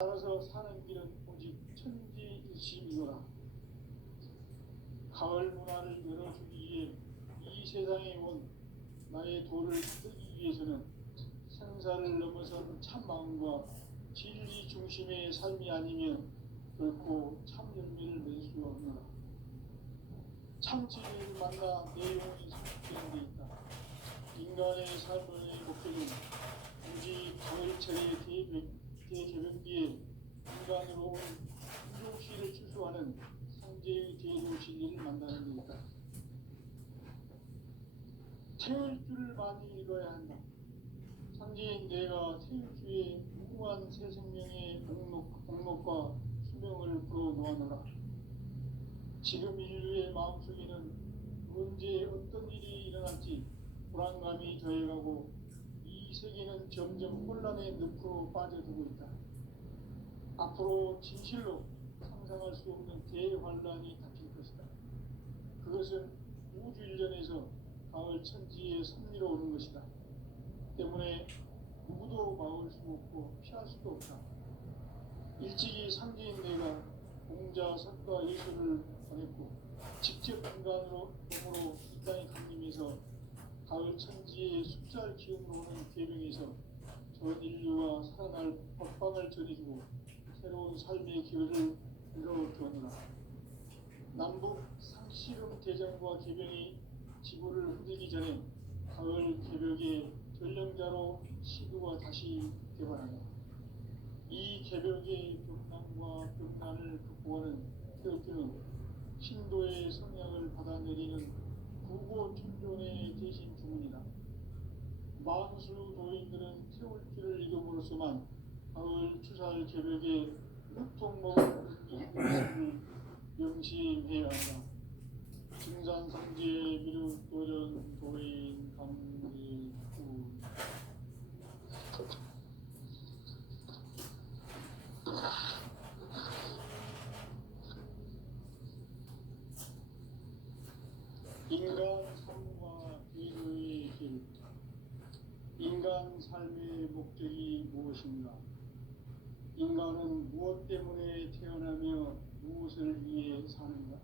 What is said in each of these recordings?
따라서 사는 길은 오직 천지일심이노라. 가을 문화를 열어주기 위해 이 세상에 온 나의 도를 뜨기 위해서는 생사를 넘어선 참마음과 진리 중심의 삶이 아니면 결코 참 열매를 맺을 수 없노라. 참 진리를 만나 내 영혼이 성숙되는 데 있다. 인간의 삶의 목적은 오직 가을철의 대개변기에 인간으로 온 인종시를 추수하는 상제의 대도 진리를 만나는 데 있다. 태울 줄을 많이 읽어야 한다. 상제인 내가 태울 주의 무궁한 새 생명의 목록과 수명을 불어놓아노라. 지금 인류의 마음속에는 언제 어떤 일이 일어날지 불안감이 더해가고 이 세계는 점점 혼란의 늪으로 빠져들고 있다. 앞으로 진실로 상상할 수 없는 대환란이 닥칠 것이다. 그것은 우주 일련에서 가을 천지의 섭리로 오는 것이다. 때문에 누구도 막을 수 없고 피할 수도 없다. 일찍이 상제인 내가 공자, 석가, 예수를 보냈고 직접 인간으로 몸으로 이 땅에 강림해서 가을 천지의 숫자를 기운으로 오는 계명에서 전 인류와 살아날 법방을 전해주고 새로운 삶의 길을 열어두었노라. 남북 상씨름 대전과 계병이 지구를 흔들기 전에 가을 개벽의 전령자로 시도가 다시 개발한다. 이 개벽의 벽난과 벽난을 극복하는 태극기는 신도의 성향을 받아내리는 구고천존의 대신 주문이다. 만수 도인들은 태울 길을 이름으로서만 가을 추살 개벽의 묵통먹은 것을 명심해야 한다. 증산상제 미륵도전 도인 강리구. 인간 삶과 기도의 길. 인간 삶의 목적이 무엇인가? 인간은 무엇 때문에 태어나며 무엇을 위해 사는가?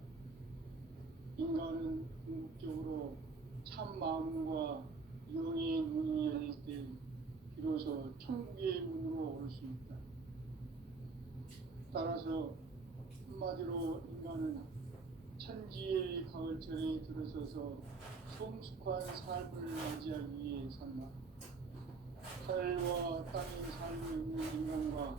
인간은 궁극적으로 참 마음과 영의 문이 열릴 때 비로소 천국의 문으로 올 수 있다. 따라서 한마디로 인간은 천지의 가을철에 들어서서 성숙한 삶을 맞이하기 위해 산다. 하늘과 땅의 삶을 있는 인간과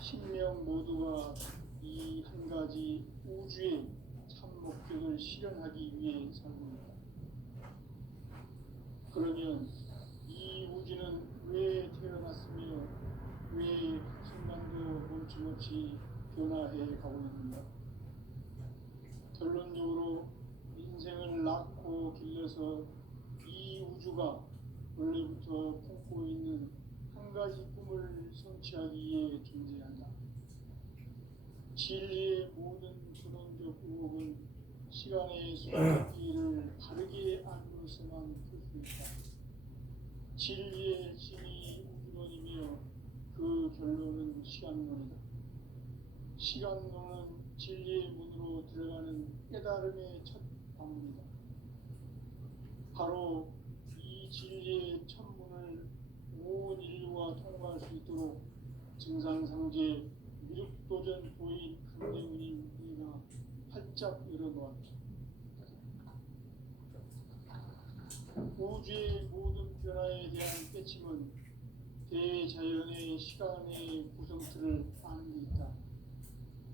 신명 모두가 이 한 가지 우주의 참 목적을 실현하기 위해 살고 있다. 그러면 이 우주는 왜 태어났으며 왜 순간도 멈춤없이 변화해 가고 있는가? 결론적으로 인생을 낳고 길러서 이 우주가 원래부터 품고 있는 한 가지 꿈을 성취하기 위해 존재한다. 진리의 모든 근원적 의혹은 시간의 수학기를 바르게 알고서만 풀 수 있다. 진리의 진이 우주론이며 그 결론은 시간론이다. 시간론은 진리의 문으로 들어가는 깨달음의 첫 방문이다. 바로 이 진리의 천문을 온 인류가 통과할 수 있도록 증상상제 미륵도전 도인 강대문인 이가 활짝 열어놓았다. 우주의 모든 변화에 대한 깨침은 대자연의 시간의 구성틀을 아는 데 있다.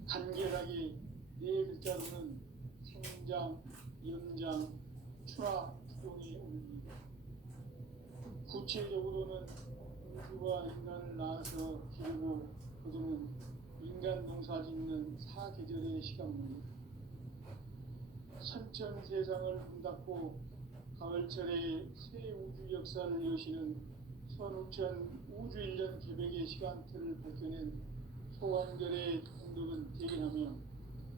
간결하게 네 글자로는 생장, 연장, 출하, 부동의 원리이다. 구체적으로는 우주가 인간을 낳아서 기르고 거두는 인간 농사 짓는 사계절의 시간문이다. 선천 세상을 문닫고 가을철에 새 우주 역사를 여시는 선우천 우주일년 개벽의 시간틀을 밝혀낸 소왕절의 통독은 대견하며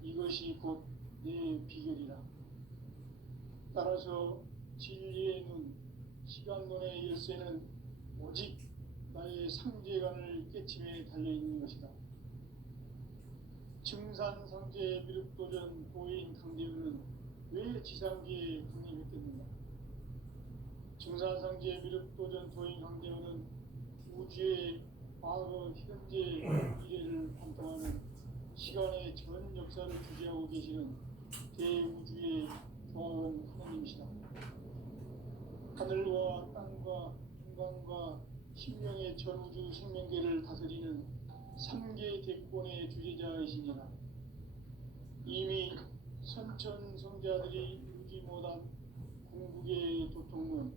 이것이 곧 내 비결이라. 따라서 진리의 눈, 시간론의 열쇠는 오직 나의 상제관을 깨침에 달려있는 것이다. 증산상제 미륵도전 도인 강대우는 왜 지상기에 군림했겠는가? 증산상제 미륵도전 도인 강대우는 우주의 과거, 현재, 미래를 관통하는 시간의 전 역사를 주재하고 계시는 대우주의 조화원 하나님이시다. 하늘과 땅과 인간과 신명의 전우주 생명계를 다스리는 3계 대권의 주재자이시니라. 이미 선천성자들이 이루지 못한 궁극의 도통은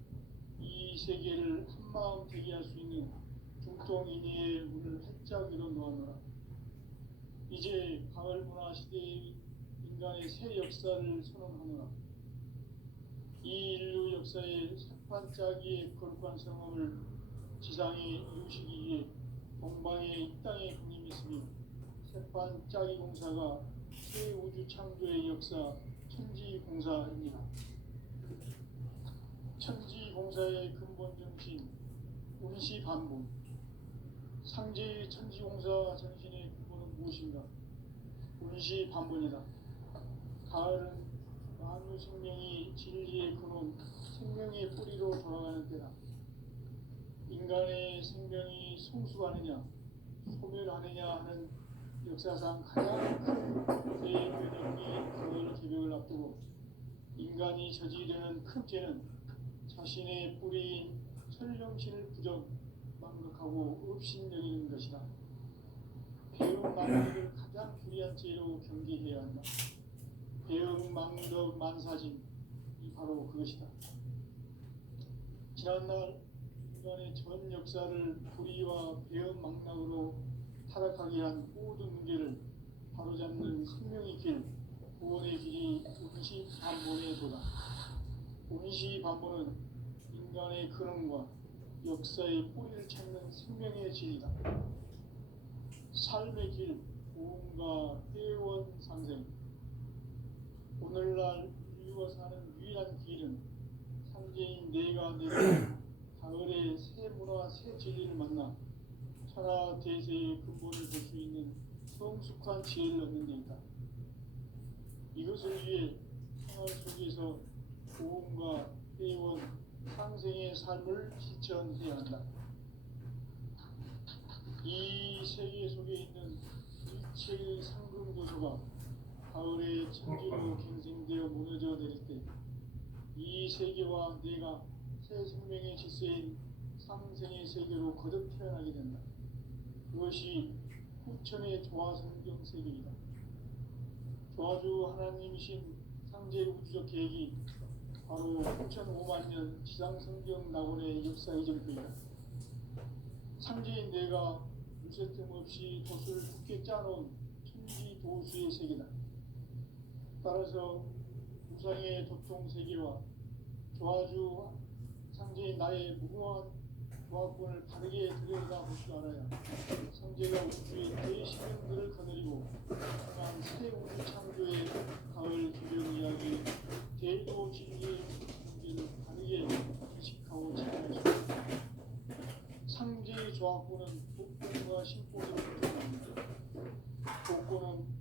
이 세계를 한마음 되게 할 수 있는 중통인의의 문을 활짝 열어 놓았노라. 이제 가을 문화 시대의 인간의 새 역사를 선언하노라. 이 인류 역사의 새판짜기의 거룩한 성함을 지상에 이루시기 위해 동방의 이 땅에 군림했으며 새판짜기 공사가 새 우주 창조의 역사 천지공사입니다. 천지공사의 근본 정신 운시반본. 상제의 천지공사 정신의 근본은 무엇인가? 운시반본이다. 가을은 만유 생명이 진리의 근원, 생명의 뿌리로 돌아가는 때다. 인간의 생명이 성숙하느냐, 소멸하느냐 하는 역사상 가장 큰 대변혁의 가을 개벽을 앞두고 인간이 저지르는 큰 죄는 자신의 뿌리인 설령신을 부정, 망각하고 업신여기는 것이다. 배움 망덕을 가장 불의한 죄로 경계해야 한다. 배움 망덕 만사진, 이 바로 그것이다. 지난날 인간의 전 역사를 불의와 배움 망락으로 타락하게 한 모든 문제를 바로잡는 생명의 길, 구원의 길이 운시반본의 도다. 운시반본은 인간의 근원과 역사의 뿌리를 찾는 생명의 길이다. 삶의 길, 고음과 회원 상생. 오늘날 인류가 사는 유일한 길은 상제인 내가 가을의 새 문화, 새 진리를 만나 천하 대세의 근본을 볼 수 있는 성숙한 지혜를 얻는 데 있다. 이것을 위해 생활 속에서 고음과 회원, 상생의 삶을 실천해야 한다. 이 세계 속에 있는 일체의 상금 요소가 가을의 천지로 갱생되어 무너져 내릴 때 이 세계와 내가 새 생명의 질서인 상생의 세계로 거듭 태어나게 된다. 그것이 후천의 조화성경 세계이다. 조화주 하나님이신 상제 우주적 계획이 바로 9,500년 지상성경 낙원의 역사 이전부이다. 상제인 내가 물새틈 없이 돛을 굳게 짜놓은 천지도수의 세계다. 따라서 우상의 도통 세계와 조화주 상제인 나의 무궁한 조화권을 바르게 들여다볼 줄 알아야 상제가 우주의 대시민들을 거느리고 향한 새 우주 창조의 가을 기별 이야기 대도 진리의 문제를 바르게 의식하고 참여할 수 있다. 상제의 조화권은 복권과 신권으로 구성합니다. 복권은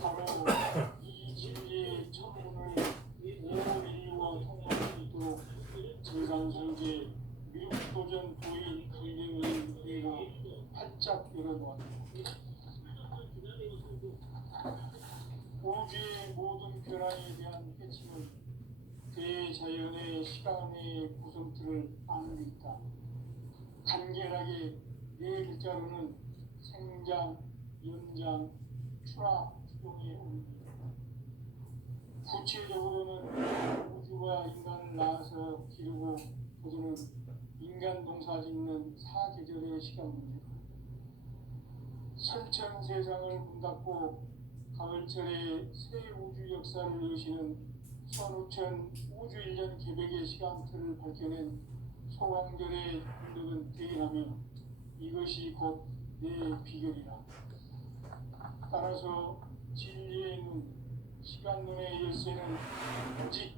바로 이 진리의 천문을 온 인류와 통합할 수 있도록 증산상제 미륵도전 도인 강대우의 우리가 활짝 열어놓았다. 우주의 모든 변화에 대한 핵심은 대자연의 시간의 구성틀을 아는 데 있다. 간결하게 네 글자로는 생장, 연장, 추락, 추동의 원리다. 구체적으로는 우주가 인간을 낳아서 기르고 거두는 인간 농사 짓는 사계절의 시간 문제다. 선천 세상을 문 닫고 가을철에 새 우주 역사를 여시는 선우천 우주 1년 개백의 시간틀을 밝혀낸 소강절의 운동은 대견하며 이것이 곧 내 비결이라. 따라서 진리의 눈, 시간 눈의 열쇠는 오직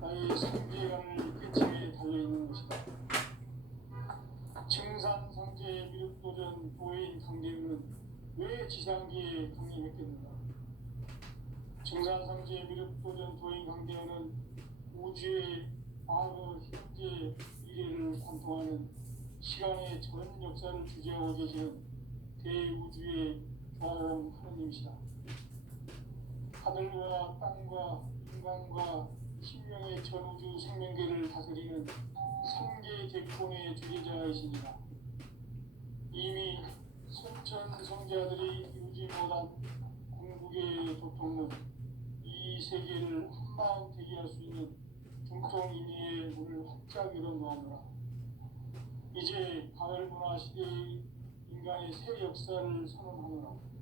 나의 상제관을 깨침에 달려있는 것이다. 증산 상제 미륵도전 도인 강대우는 왜 지상기에 강림했겠는가? 증산 상제 미륵도전 도인 강대우는 우주의 과거, 현재, 미래를 관통하는 시간의 전 역사를 주재하고 계시는 대우주의 조화로운 하느님이시다. 하늘과 땅과 인간과 신명의 전우주 생명계를 다스리는 삼계 객본의 주제자이시니라. 이미 선천 성자들이 이루지 못한 궁극의 도통은 이 세계를 한마음 되게 할 수 있는 중통인의의 문을 활짝 열어놓았노라. 이제 가을 문화 시대의 인간의 새 역사를 선언하노라.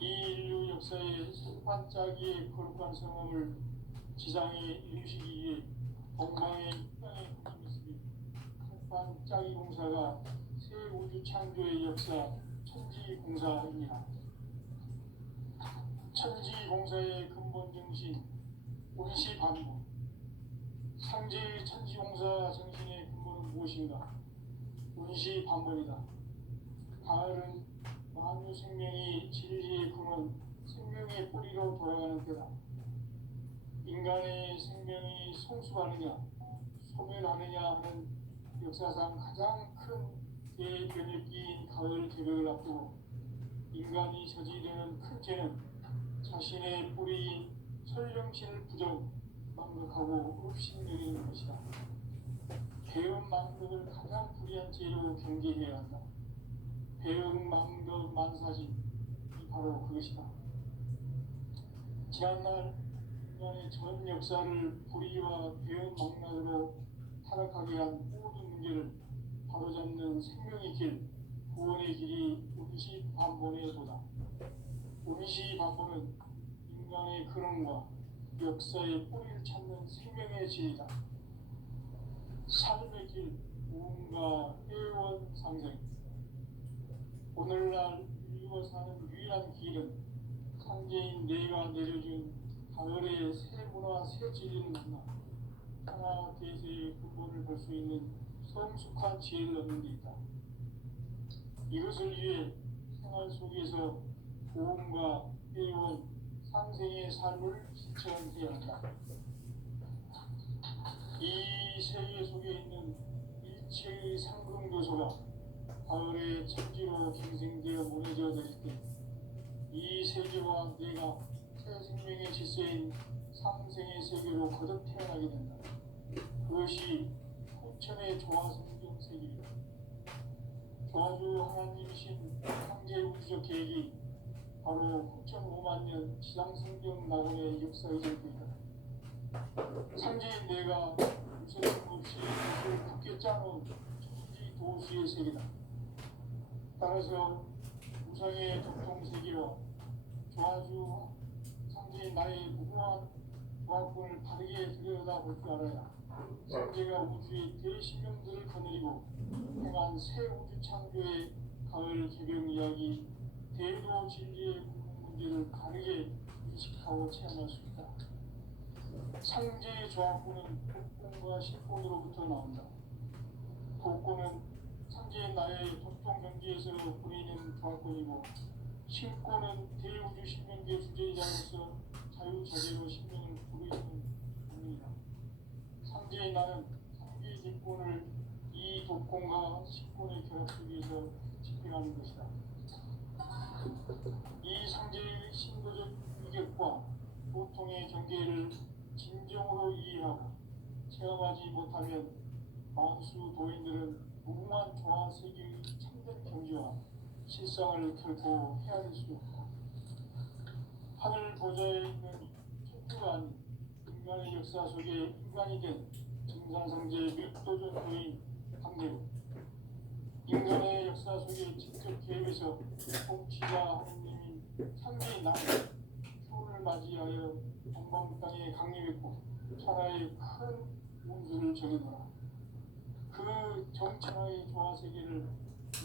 이 인류 역사의 첫 반짝이의 거룩한 성함을 지상에 이루시기 위해 동방의 땅에 붙임있으니 첫 반짝이 공사가 새 우주 창조의 역사 천지공사입니다. 천지공사의 근본 정신 원시반복. 상제의 천지공사 정신의 근본은 무엇인가? 원시반복이다. 가을은 만유 생명이 진리의 근원, 생명의 뿌리로 돌아가는 때다. 인간의 생명이 성숙하느냐, 소멸하느냐 하는 역사상 가장 큰 대변혁기인 가을 개벽을 앞두고 인간이 저지르는 큰 죄는 자신의 뿌리인 설령신을 부정, 망각하고 업신여기는 것이다. 배은 망덕을 가장 불의한 죄로 경계해야 한다. 배은 망덕 만사진이 바로 그것이다. 지난날 인간의 전 역사를 불의와 배은 망락으로 타락하게 한 모든 문제를 바로잡는 생명의 길, 구원의 길이 운시반본의 도다. 운시반본은 인간의 근원과 역사의 뿌리를 찾는 생명의 질이다. 삶의 길, 무언가 애원상생. 오늘날 인류가 사는 유일한 길은 상제인 내가 내려준 가을의 새 문화, 새 진리를 만나 하나 대세의 근본을 볼 수 있는 성숙한 지혜를 얻는 데 있다. 이것을 위해 생활 속에서 보험과 애원, 상생의 삶을 실천해야 한다. 이 세계 속에 있는 일체의 상승 요소가 가을의 천지로 갱생되어 무너져 내릴 때 이 세계와 내가 새 생명의 질서인 상생의 세계로 거듭 태어나게 된다. 그것이 후천의 조화성경 세계이다. 조화주 하나님이신 상제 우주적 계획이 바로 후천 5만 년 지상성경 낙원의 역사의 전부이다. 상제인 내가 유서점 없이 그것을 굳게 짜놓은 천지 도시의 세계다. 따라서 우상의 도통세계와 조화주 상제인 나의 무궁한 조화권을 바르게 들여다볼 줄 알아야 상제가 우주의 대신명들을 거느리고 행한 새 우주 창조의 가을 개병 이야기, 대도 진리의 궁극 문제를 바르게 인식하고 체험할 수 있다. 상제의 조화권은 복권과 실권으로부터 나온다. 복권은 상제인 나의 도통 경지에서 보이는 조화권이고, 신권은 대우주 신명계 주제자로서 자유자재로 신명을 부르시는 본능이다. 상제인 나는 상제의 뒷권을 이 도권과 신권의 결합 속에서 집행하는 것이다. 이 상제의 신도적 위격과 도통의 경계를 진정으로 이해하고 체험하지 못하면 만수 도인들은 무궁한 조화 세계의 참된 경지와 실상을 결코 헤아릴 수 없다. 하늘 보좌에 있는 천주가 아닌 인간의 역사 속에 인간이 된 증산상제 밀도전 도인 강대우. 인간의 역사 속에 직접 개입해서 통치자 하느님인 상제인 나는 초를 맞이하여 동방 땅에 강림했고 천하의 큰 운수를 정해놓아. 그 정천하의 조화세계를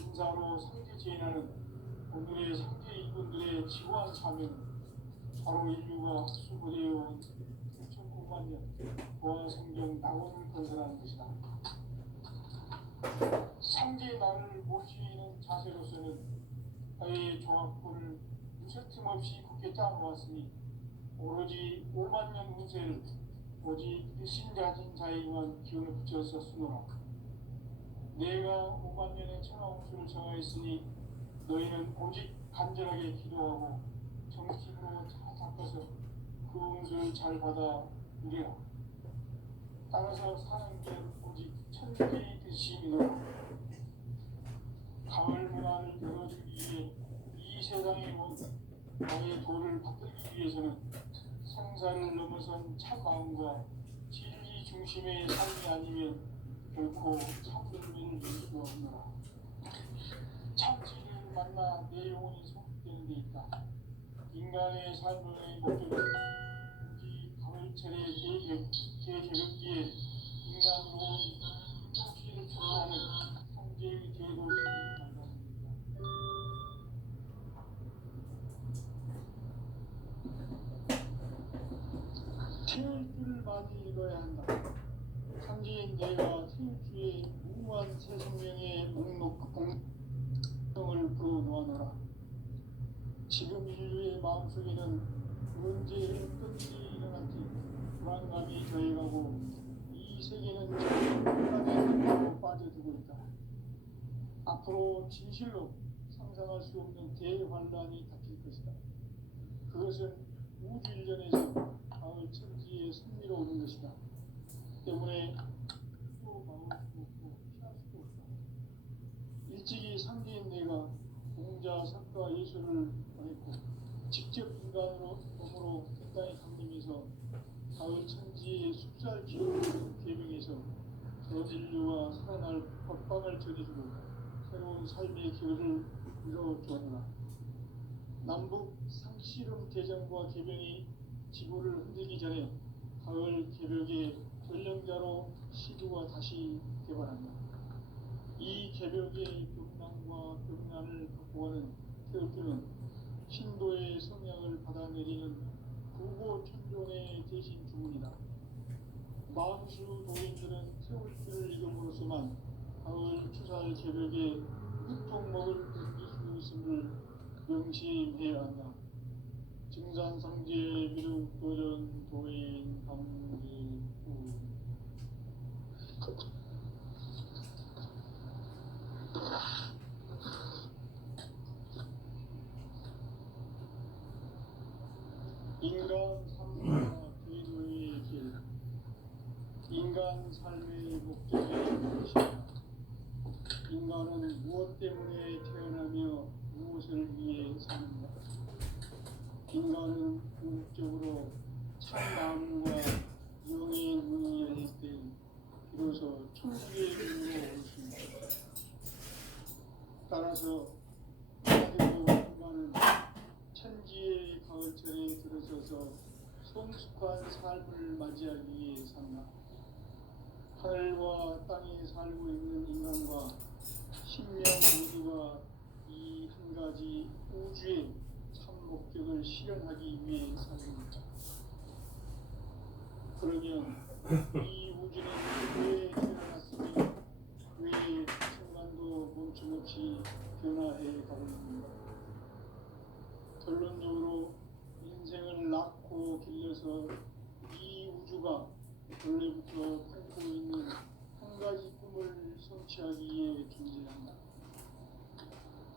인사로 상제 제인하는 오늘의 상제 이분들의 지구한 참여는 바로 인류가 수고되어 천국만 년 보아 성경 낙원을 건설하는 것이다. 상제의 나를 모시는 자세로서는 나의 종합부를 무색틈 없이 굳게 짜놓았으니 오로지 5만 년 운세를 오직 일심 가진 자에게만 기운을 붙여서 쓰노라. 내가 5만 년의 천하홍수를 정하였으니 너희는 오직 간절하게 기도하고 정식으로 잘 닦아서 그 운수를 잘 받아 누리라. 따라서 사는 길은 오직 천지 듯이 믿어라. 가을 문화를 열어주기 위해 이 세상에 온 나의 도를 받들기 위해서는 생사를 넘어선 참 마음과 진리 중심의 삶이 아니면 결코 참들을 이룰 수 없노라. 참지를 만나 내 영혼이 소속되는 데 있다. 인간의 삶의 목적은 굳이 가을철의 계획기에 인간으로 통치를 추구하는 상제의 제도를 말합니다. 태울 줄을 많이 읽어야 한다. 상제인 내가 태울 주의 무한 새 생명의 목록을 풀어놓아노라. 지금 인류의 마음속에는 언제 끝이 일어날지 불안감이 더해가고 이 세계는 혼란의 상태로 빠져들고 있다. 앞으로 진실로 상상할 수 없는 대환란이 닥칠 것이다. 그것은 우주 일전에서 가을 천지에 승리로오는 것이다. 때문에 또 막을 수 없고 피할 수도 없다. 일찍이 상제인 내가 공자, 석가, 예수를 보냈고 직접 인간으로 몸으로 이 땅에 강림해서 가을 천지의 숲살 기운을 계명해서 전 인류와 살아날 법방을 전해주고 새로운 삶의 길을 이뤄주었노라. 남북 상씨름 개정과 개병이 지구를 흔들기 전에 가을 개벽의 전령자로 시주가 다시 개발한다. 이 개벽의 벽난과 벽난을 극복하는 태극기는 신도의 성향을 받아내리는 구고 천존의 대신 주문이다. 만수 도인들은 태울 줄을 읽음으로써만 가을 추살 개벽의 흙통먹을 견딜 수 있음을 명심해야 한다. 증산상제 미륵도전 도인 강지구 인간 삶과 계도의 길. 인간 삶의 목적이 무엇이냐? 인간은 무엇 때문에 태어나며 무엇을 위해 사는가? 인간은 궁극적으로 참 마음과 영의 눈이 열릴 때 비로소 천국의 문으로 올 수 있다. 따라서 아직도 인간은 천지의 가을철에 들어서서 성숙한 삶을 맞이하기 위해 산다. 하늘과 땅에 살고 있는 인간과 신명 모두가 이 한 가지 우주의 참 목적을 실현하기 위해 살립니다. 그러면 이 우주는 왜 태어났으며 왜 순간도 멈춤없이 변화해 가고 있는가? 결론적으로 인생을 낳고 길러서 이 우주가 원래부터 품고 있는 한 가지 꿈을 성취하기 위해 존재한다.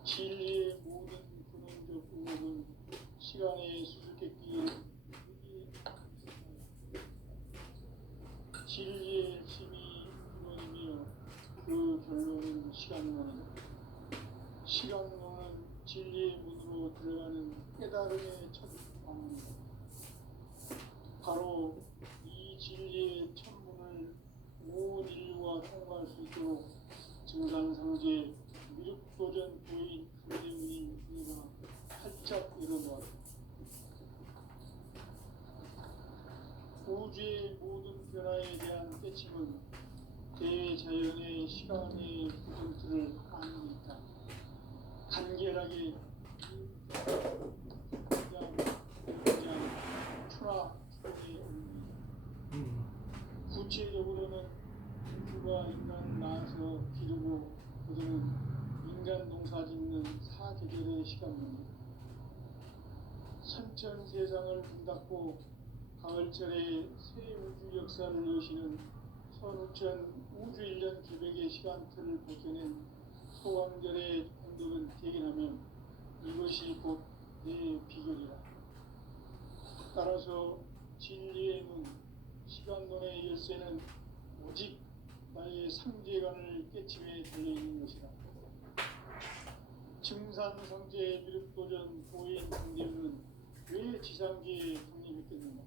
진리의 모든 근원적 의혹은 시간의 수수께끼에 진리의 핵심이 근원이며 그 결론은 시간론이다. 시간론은 진리의 문으로 들어가는 깨달음의 첫 방문이다. 바로 이 진리의 천문을 온 인류가 통과할 수 있도록 증산상제 미륵도전 도인 강제문인 우리가 활짝 열어놓았다. 우주의 모든 변화에 대한 깨침은 대자연의 시간의 구정틀을 아는 있다. 간결하게 가장 인간 농사 짓는 사계절의 시간입니다. 선천 세상을 문닫고 가을철에 새 우주 역사를 여시는 선우천 우주일년 기백의 시간틀을 밝혀낸 소강절의 공덕은 대견하며 이것이 곧 내 비결이라. 따라서 진리의 눈, 시간론의 열쇠는 오직 나의 상제관을 깨침에 달려있는 것이다. 증산성제 미륵도전 도인 강대우는 왜 지상계에 강림했겠는가?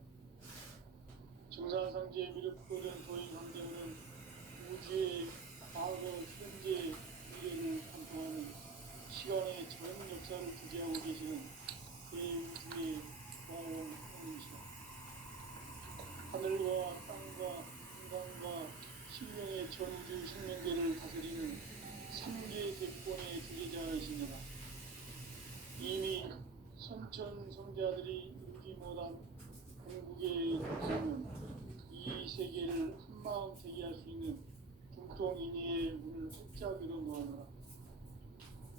증산성제 미륵도전 도인 강대우는 우주의 과거, 현재, 미래를 관통하는 시간의 전 역사를 주재하고 계시는 대우주의 과원형이시다. 하늘과 땅과 인간과 신명의 전우주 생명계를 다스리는 3계 대권의 주제자이시니라. 이미 선천 성자들이 이루지 못한 궁극의 꿈은 이 세계를 한마음 되게 할 수 있는 중통인의의 문을 활짝 열어놓으노라.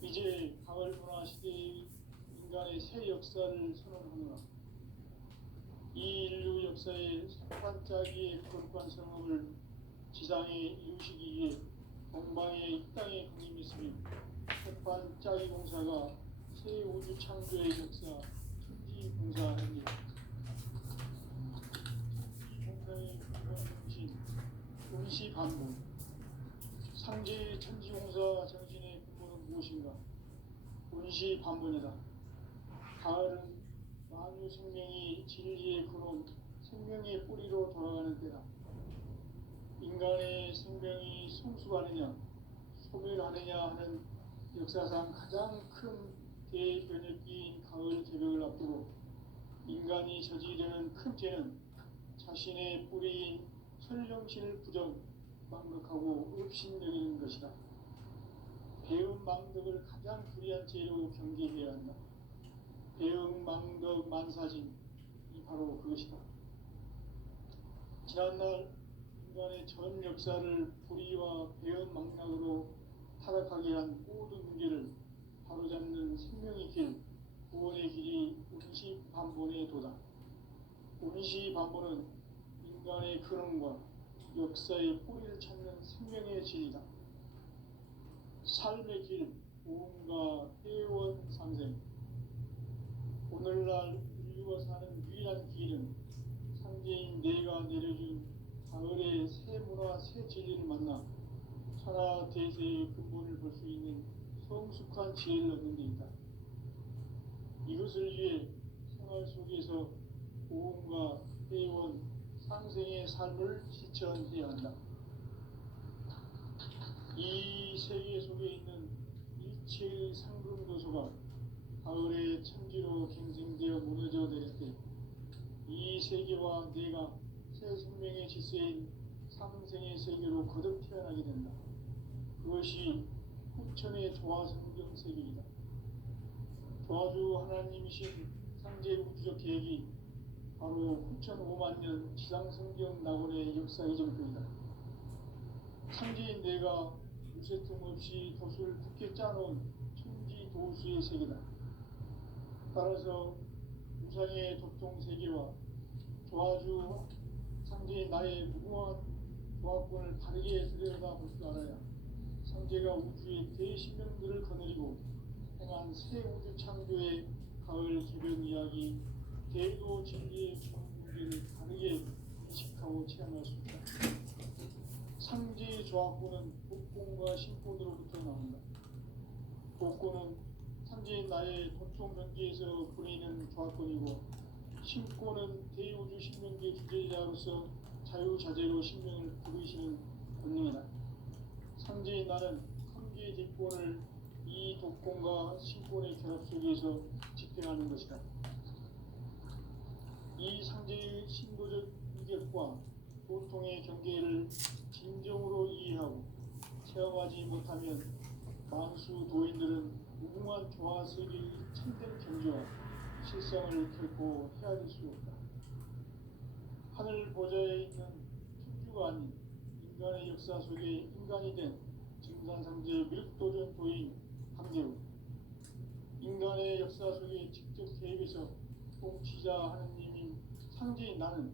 이제 가을 문화 시대의 인간의 새 역사를 선언하노라. 이 인류 역사의 반짝이의 거룩한 성업을 지상에 이루시기 위해 동방의 이 땅에 강림했으며 반짝이 공사가 새 우주 창조의 역사 천지 공사입니다. 이 공사의 근본신 운시 반본, 상제의 천지 공사 정신의 근본은 무엇인가? 운시 반본이다. 가을은 만유 생명이 진리의 근원, 생명의 뿌리로 돌아가는 때다. 인간의 생명이 성숙하느냐, 소멸하느냐 하는 역사상 가장 큰 대변혁기인 가을 개벽을 앞두고 인간이 저지르는 큰 죄는 자신의 뿌리인 설령신을 부정, 망각하고 업신여기는 것이다. 배음 망덕을 가장 불의한 죄로 경계해야 한다. 배음 망덕 만사진이 바로 그것이다. 지난날 인간의 전 역사를 불의와 배은 망락으로 타락하게 한 모든 문제를 바로잡는 생명의 길, 구원의 길이 운시반본의 도다. 운시반본은 인간의 근원과 역사의 뿌리를 찾는 생명의 진이다. 삶의 길, 오음과 회원 상생. 오늘날 인류가 사는 유일한 길은 상제인 내가 내려준 가을의 새 문화, 새 진리를 만나 천하 대세의 근본을 볼 수 있는 성숙한 지혜를 얻는 데 있다. 이것을 위해 생활 속에서 오음과 회원, 상생의 삶을 실천해야 한다. 이 세계 속에 있는 일체의 상금도서가 가을의 천지로 갱생되어 무너져 내릴 때 이 세계와 내가 새 생명의 질서인 상생의 세계로 거듭 태어나게 된다. 그것이 후천의 조화성경 세계이다. 조화주 하나님이신 상제 우주적 계획이 바로 후천 5만 년 지상성경 낙원의 역사 이정표이다. 상제인 내가 무쇠틈 없이 돛을 굳게 짜놓은 천지 도수의 세계다. 따라서 우상의 도통 세계와 조화주 상제인 나의 무궁한 조화권을 바르게 들여다볼 줄 알아야 상제가 우주의 대신명들을 거느리고 행한 새 우주 창조의 가을 개변 이야기, 대도 진리의 문제를 다르게 인식하고 체험할 수 있다. 상제의 조화권은 복권과 신권으로부터 나온다. 복권은 상제인 나의 도통 경계에서 보내는 조화권이고, 신권은 대우주 신명계 주제자로서 자유자재로 신명을 부르시는 권능이다. 상제인 나는 한계의 뒷권을 이 독권과 신권의 결합 속에서 집행하는 것이다. 이 상제의 신도적 위격과 보통의 경계를 진정으로 이해하고 체험하지 못하면 만수 도인들은 무궁한 조화세계의 참된 경지와 실성을 결코 헤아릴 수 없다. 하늘 보좌에 있는 천주가 아닌 인간의 역사 속에 인간이 된 증산상제 미륵도전 도인 상대우. 인간의 역사 속에 직접 개입해서 통치자 하느님인 상제인 나는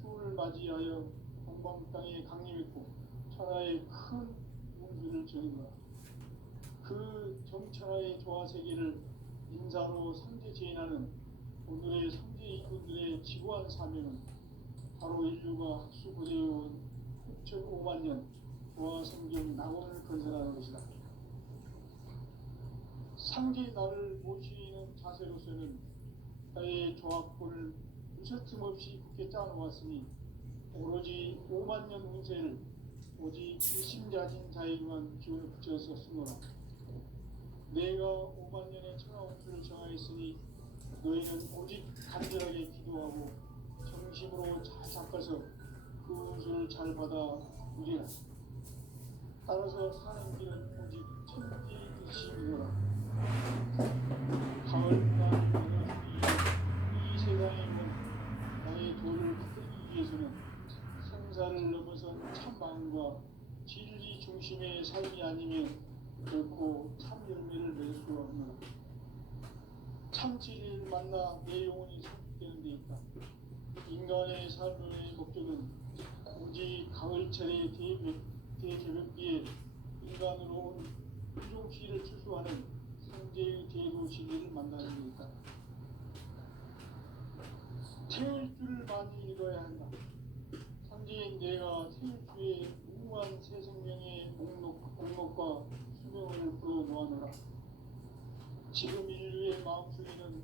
추을 맞이하여 동방 땅에 강림했고 천하의 큰 운수를 전했노라. 그 정천하의 조화 세계를 인사로 상제 제인하는 오늘의 상제 이분들의 지구한 사명은 바로 인류가 학수고대해온 6,500만 년 조화 성경 낙원을 건설하는 것이다. 상제의 나를 모시는 자세로서는 나의 조합권을 무설틈 없이 굳게 짜놓았으니 오로지 5만 년 운세를 오직 일심자진 자에게만 기운을 붙여서 쓰노라. 내가 5만 년의 천하 운수를 정하였으니 너희는 오직 간절하게 기도하고 정심으로 잘 닦아서 그 운수를 잘 받아 누리라. 따라서 사는 길은 오직 천지 득심이노라. 가을날 이 세상에 온 나의 도를 붙들기 위해서는 생사를 넘어선 참 마음과 진리 중심의 삶이 아니면 결코 참 열매를 맺을 수 없노라. 참 진리를 만나 내 영혼이 성숙되는 데 있다. 인간의 삶의 목적은 오직 가을철의 대개벽기에 인간으로 온 부종시를 추수하는 상제의 대도 진리를 만나는 데 있다. 태울 줄을 많이 읽어야 한다. 상제인 내가 태울 주에 무한 새 생명의 목록과 수명을 불어놓아노라. 지금 인류의 마음속에는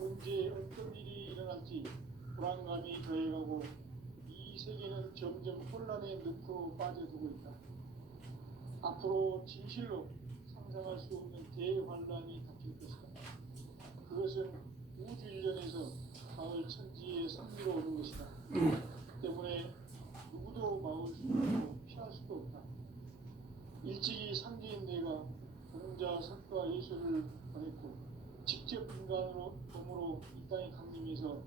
언제 어떤 일이 일어날지 불안감이 더해가고 이 세계는 점점 혼란의 늪으로 빠져들고 있다. 앞으로 진실로 상상할 수 없는 대환란이 닥칠 것이다. 그것은 우주 일련에서 가을 천지의 선미로 오는 것이다. 때문에 누구도 막을 수 없고 피할 수도 없다. 일찍이 상제인 내가 공자 석가 예수를 보냈고 직접 인간으로 몸으로 이 땅에 강림해서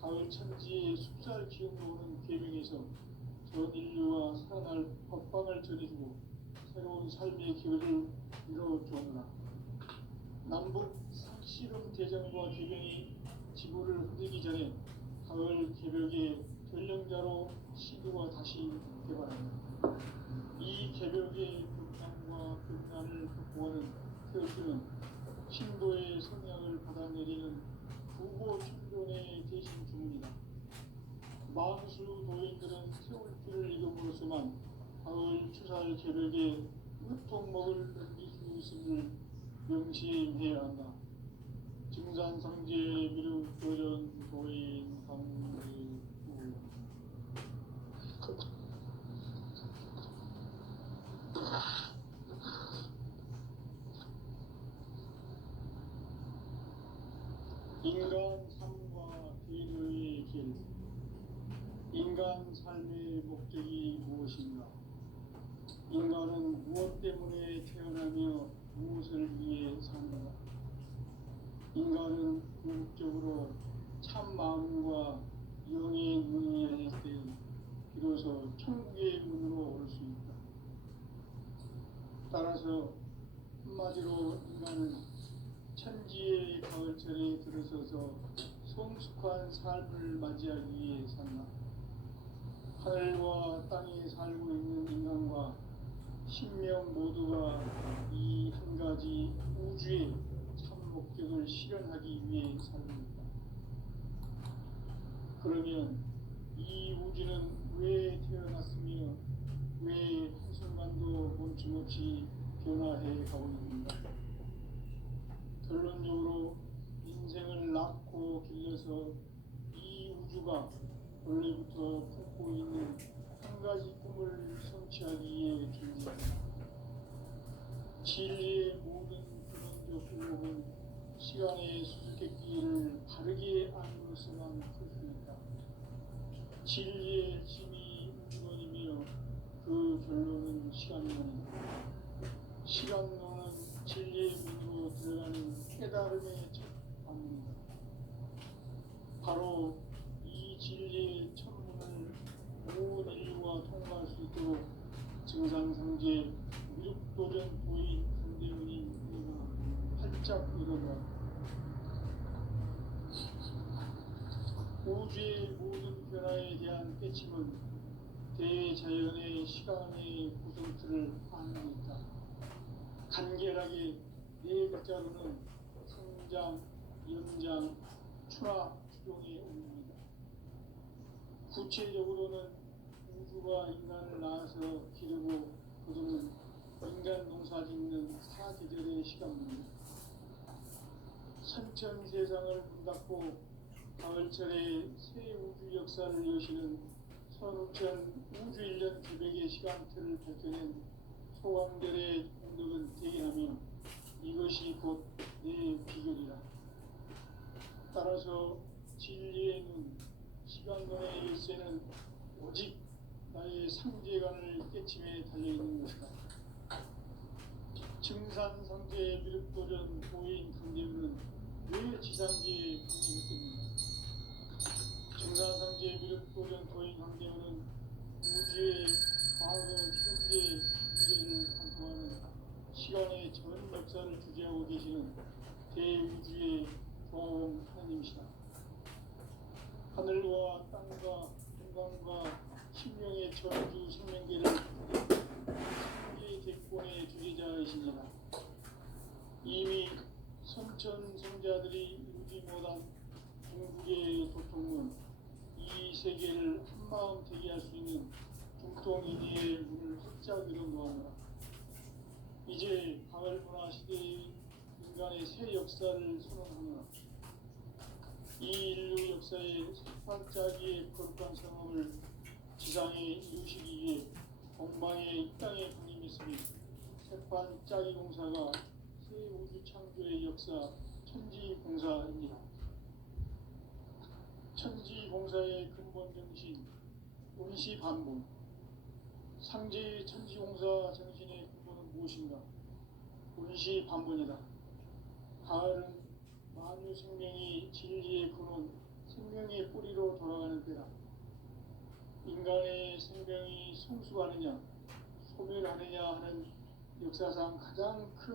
가을 천지의 숲살 기운으로 오는 계명에서 전 인류와 살아날 법방을 전해주고 새로운 삶의 길을 이뤄주었노라. 남북 상씨름 대전과 계명이 지구를 흔들기 전에 가을 개벽의 전령자로 시도가 다시 개발한다. 이 개벽의 극난과 극난을 극복하는 태어주는 신도의 성향을 받아내리는 부고 충전의 대신 주문이다. 만수 도인들은 태울 줄을 읽음으로써만 가을 추살 개벽에 으통목을 넘길 수 있음을 명심해야 한다. 증산상제 미륵 도전 도인 강제구. 인간 삶과 대도의 길. 인간 삶의 목적이 무엇인가? 인간은 무엇 때문에 태어나며 무엇을 위해 사는가? 인간은 궁극적으로 참 마음과 영의 눈이 열릴 때 비로소 천국의 문으로 올 수 있다. 따라서 한마디로 인간은 천지의 가을철에 들어서서 성숙한 삶을 맞이하기 위해 산다. 하늘과 땅에 살고 있는 인간과 신명 모두가 이 한 가지 우주의 참 목적을 실현하기 위해 살립니다. 그러면 이 우주는 왜 태어났으며 왜 한순간도 멈춤없이 변화해 가고 있는가? 결론적으로 인생을 낳고 길러서 이 우주가 원래부터 품고 있는 한 가지 꿈을 성취하기 위해 존재합니다. 진리의 모든 근원적 의혹은 시간의 수수께끼를 바르게 안으로서만 풀 수 있다. 진리의 핵심이 우주론이며 그 결론은 시간론이다. 시간론은 진리의 문으로 들어가는 깨달음의 첫 방문이다. 바로 이 진리의 천문을 온 인류가 통과할 수 있도록 증상상제 미륵도전 도인 강대훈이 활짝 열어놓았다. 우주의 모든 변화에 대한 깨침은 대자연의 시간의 구성틀을 안는다. 간결하게 네 글자로는 성장, 연장, 추나 추종의 의미입니다. 구체적으로는 우주가 인간을 낳아서 기르고 거두는 인간 농사 짓는 사계절의 시간입니다. 선천 세상을 문 닫고 가을철에 새 우주 역사를 여시는 선우천 우주 1년 개백의 시간틀을 밝혀낸 소강별의 공덕은 대견하며 이것이 곧 내 비결이라. 따라서 진리의 눈, 시간론의 열쇠는 오직 나의 상제관을 깨침에 달려있는 것이다. 증산상제의 미륵도전 도인 강대문은 왜 지상계에 강림했겠는가? 증산상제의 미륵도전 도인 강대문은 우주의 과거, 현재, 미래를 관통하는 시간의 전 역사를 주재하고 계시는 대우주의 조화원 하나님이시다. 하늘과 땅과 공간과 신명의 전주 생명계를 세계 대권의 주제자이십니다. 이미 선천 성자들이 이루지 못한 중국의 도통문, 이 세계를 한마음 되게 할 수 있는 중동인의 문을 활짝 열어놓았노라. 이제 가을 문화 시대의 인간의 새 역사를 선언하노라. 이 인류 역사의 반짝이의 거룩한 성험을 지상에 이루시기 위해 공방의 이 땅에 강림했으니 새반짝이 공사가 새 우주 창조의 역사 천지공사입니다. 천지공사의 근본 정신 원시반복. 상제의 천지공사 정신의 근본은 무엇인가? 원시반복이다. 가을은 만유 생명이 진리의 근원, 생명의 뿌리로 돌아가는 때다. 인간의 생명이 성숙하느냐, 소멸하느냐 하는 역사상 가장 큰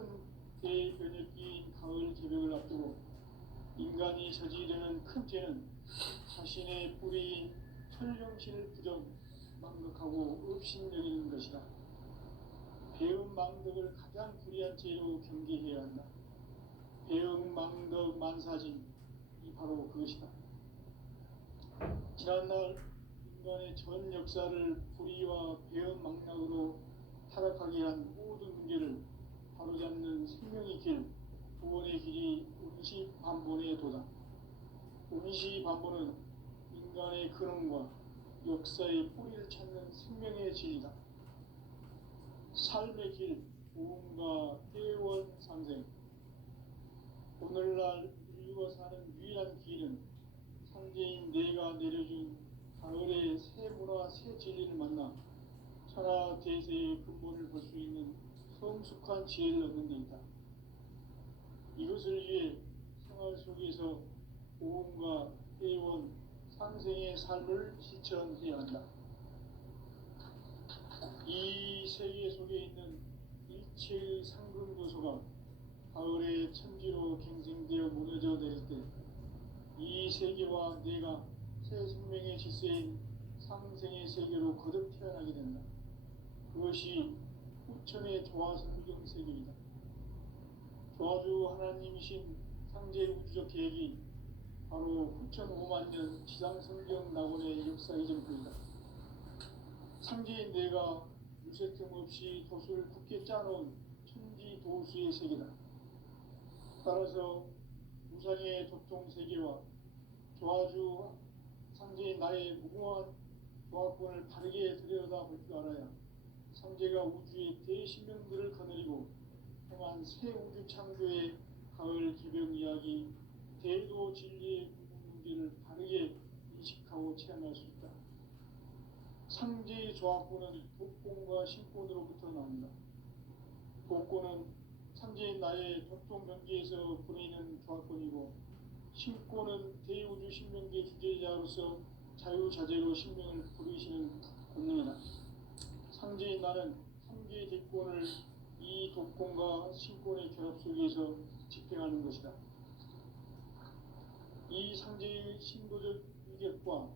대변혁기인 가을 개벽을 앞두고 인간이 저지르는 큰 죄는 자신의 뿌리인 철령신을 부정, 망극하고 업신여기는 것이다. 배음 망덕을 가장 불의한 죄로 경계해야 한다. 배음 망덕 만사진, 이 바로 그것이다. 지난날 인간의 전 역사를 불의와 배음 망락으로 타락하게 한 모든 문제를 바로잡는 생명의 길, 구원의 길이 원시반본의 도다. 원시반본은 인간의 근원과 역사의 뿌리를 찾는 생명의 진리다. 삶의 길, 보험과 깨원 상생. 오늘날 인류가 사는 유일한 길은 상제인 내가 내려준 가을의 새 문화, 새 진리를 만나 천하 대세의 근본을 볼 수 있는 성숙한 지혜를 얻는 데 있다. 이것을 위해 생활 속에서 보험과 깨원, 상생의 삶을 실천해야 한다. 이 세계 속에 있는 일체의 상금 요소가 가을의 천지로 갱생되어 무너져 내릴 때 이 세계와 내가 새 생명의 질서인 상생의 세계로 거듭 태어나게 된다. 그것이 후천의 조화성경 세계이다. 조화주 하나님이신 상제 우주적 계획이 바로 후천 5만 년 지상성경 낙원의 역사 이전표이다. 상제인 내가 유세 틈 없이 도수를 굳게 짜놓은 천지 도수의 세계다. 따라서 무상의 도통 세계와 조화주 상제인 나의 무궁한 조화권을 바르게 들여다볼 줄 알아야 상제가 우주의 대신명들을 거느리고 행한 새 우주 창조의 가을 기병 이야기, 대도 진리의 문제를 바르게 인식하고 체험할 수 있다. 상제의 조화권은 독권과 신권으로부터 나온다. 독권은 상제인 나의 도통 경계에서 보내는 조화권이고, 신권은 대우주 신명계 주제자로서 자유자재로 신명을 부르시는 권능이다. 상제인 나는 3개의 대권을 이 이 독권과 신권의 결합 속에서 집행하는 것이다. 이 상제의 신도적 위력과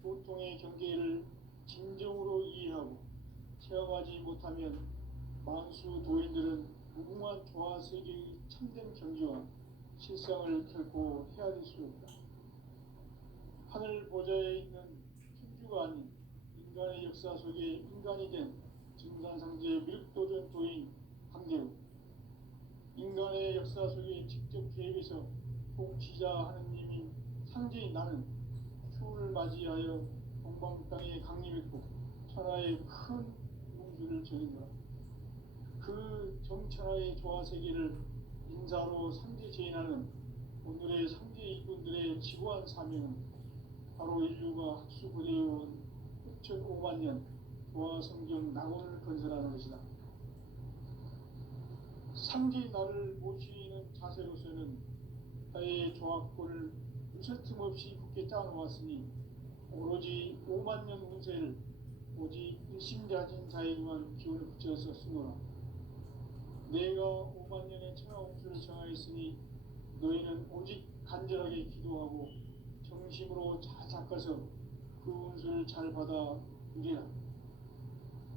보통의 경계를 진정으로 이해하고 체험하지 못하면 만수 도인들은 무궁한 조화 세계의 참된 경지와 실상을 결코 헤아릴 수 없다. 하늘 보좌에 있는 천주가 아닌 인간의 역사 속에 인간이 된 증산상제 밀도전 도인 강대우, 인간의 역사 속에 직접 개입해서 통치자 하느님인 상제인 나는 추운을 맞이하여 동방 땅에 강림했고 천하의 큰 공주를 저린다. 그 정천하의 조화세계를 인사로 상제 제인하는 오늘의 상제 이분들의 지구한 사명은 바로 인류가 학수고대해온 6,500만 년 조화성경 낙원을 건설하는 것이다. 상제의 나를 모시는 자세로서는 나의 조합권을 무슨 틈없이 굳게 짜놓았으니 오로지 5만 년 운세를 오직 일심자진 자에게만 기운을 붙여서 쓰노라. 내가 5만 년의 천하홍수를 정하였으니 너희는 오직 간절하게 기도하고 정심으로 잘 닦아서 그 운수를 잘 받아 누리라.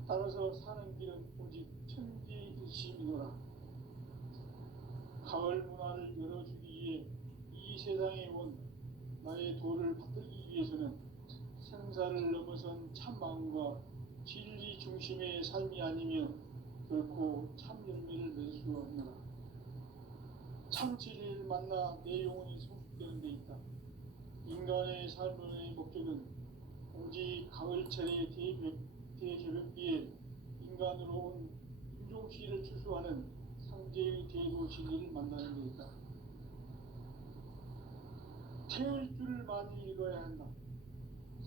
따라서 사는 길은 오직 천지일심이노라. 가을 문화를 열어주기 위해 이 세상에 온 나의 도를 받들기 위해서는 생사를 넘어선 참 마음과 진리 중심의 삶이 아니면 결코 참 열매를 낼 수 없노라. 참 진리를 만나 내 영혼이 성숙되는 데 있다. 인간의 삶의 목적은 오직 가을철의 대개벽비에 인간으로 온 인종시를 추수하는 상제의 대도 진리를 만나는 데 있다. 태을 줄을 많이 읽어야 한다.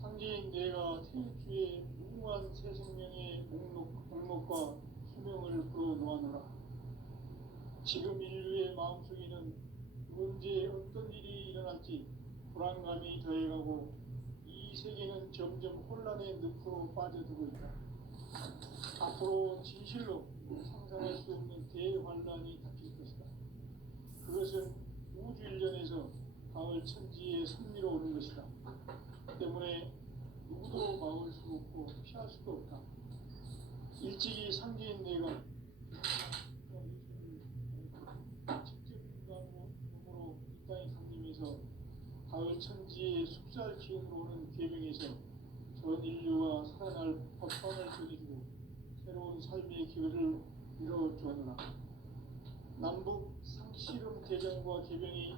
상제인 내가 태일주의 무궁한 새 생명의 목록과 수명을 풀어놓아노라. 지금 인류의 마음속에는 언제 어떤 일이 일어날지 불안감이 더해가고 이 세계는 점점 혼란의 늪으로 빠져들고 있다. 앞으로 진실로 상상할 수 없는 대환란이 닥칠 것이다. 그것은 우주 일련에서 가을 천지의 섭리로 오는 것이다. 때문에 누구도 막을 수 없고 피할 수도 없다. 일찍이 상제인 내가 직접 인간으로 이 땅에 강림해서 가을 천지의 숲살 기운으로 오는 계명에서 전 인류가 살아날 법방을 전해주고 새로운 삶의 기회를 이뤄주었노라. 남북 상씨름 대전과 개병이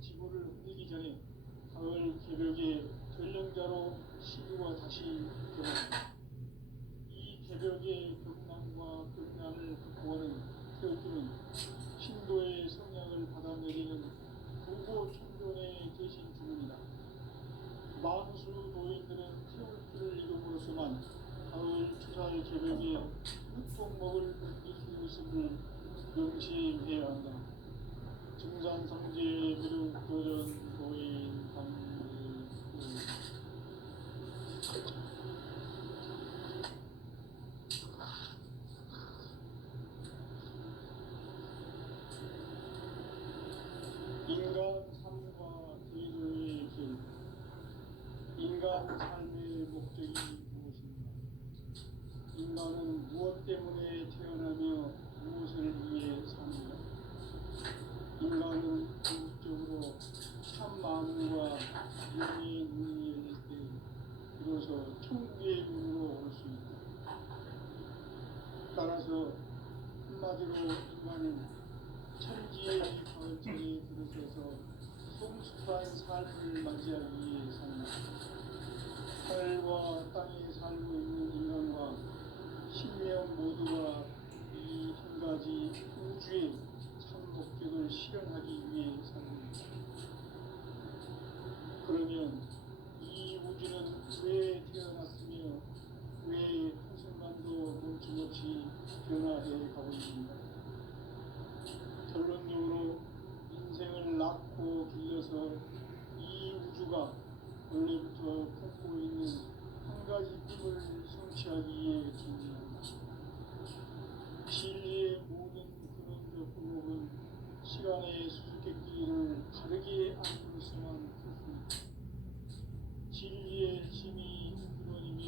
지구를 흔들기 전에 가을 개벽의 전령자로 시구가 다시 되었다. 이 개벽의 극난과 극난을 극복하는 태극기는 신도의 성향을 받아내리는 부고 천존의 대신 주문이다. 만수 노인들은 태울기를 이름으로서만 가을 추사의 개벽에 흑통목을 던질 수 있음을 명심해야 한다. 증산상제의 비록 도전 도인 감리 인간 삶과 대도의 길. 인간 삶의 목적이 무엇인가? 인간은 무엇 때문에 태어나며 무엇을 위해 사는가? 인간은 궁극적으로 참 마음과 영의 눈이 열릴 때 비로소 천국의 문으로 올 수 있다. 따라서 한마디로 인간은 천지의 가을철에 들어서서 성숙한 삶을 맞이하기 위해 산다. 하늘과 땅에 살고 있는 인간과 신명 모두가 이 한 가지 우주의 참 목적을 실현하기 위해 산다. 그러면 이 우주는 왜 태어났으며 왜 한순간도 멈춤없이 변화해 가고 있는가? 결론적으로 인생을 낳고 길러서 이 우주가 원래부터 품고 있는 한 가지 꿈을 성취하기 위해 존재한다. 진리의 모든 시간의 수수께끼를 바르게 안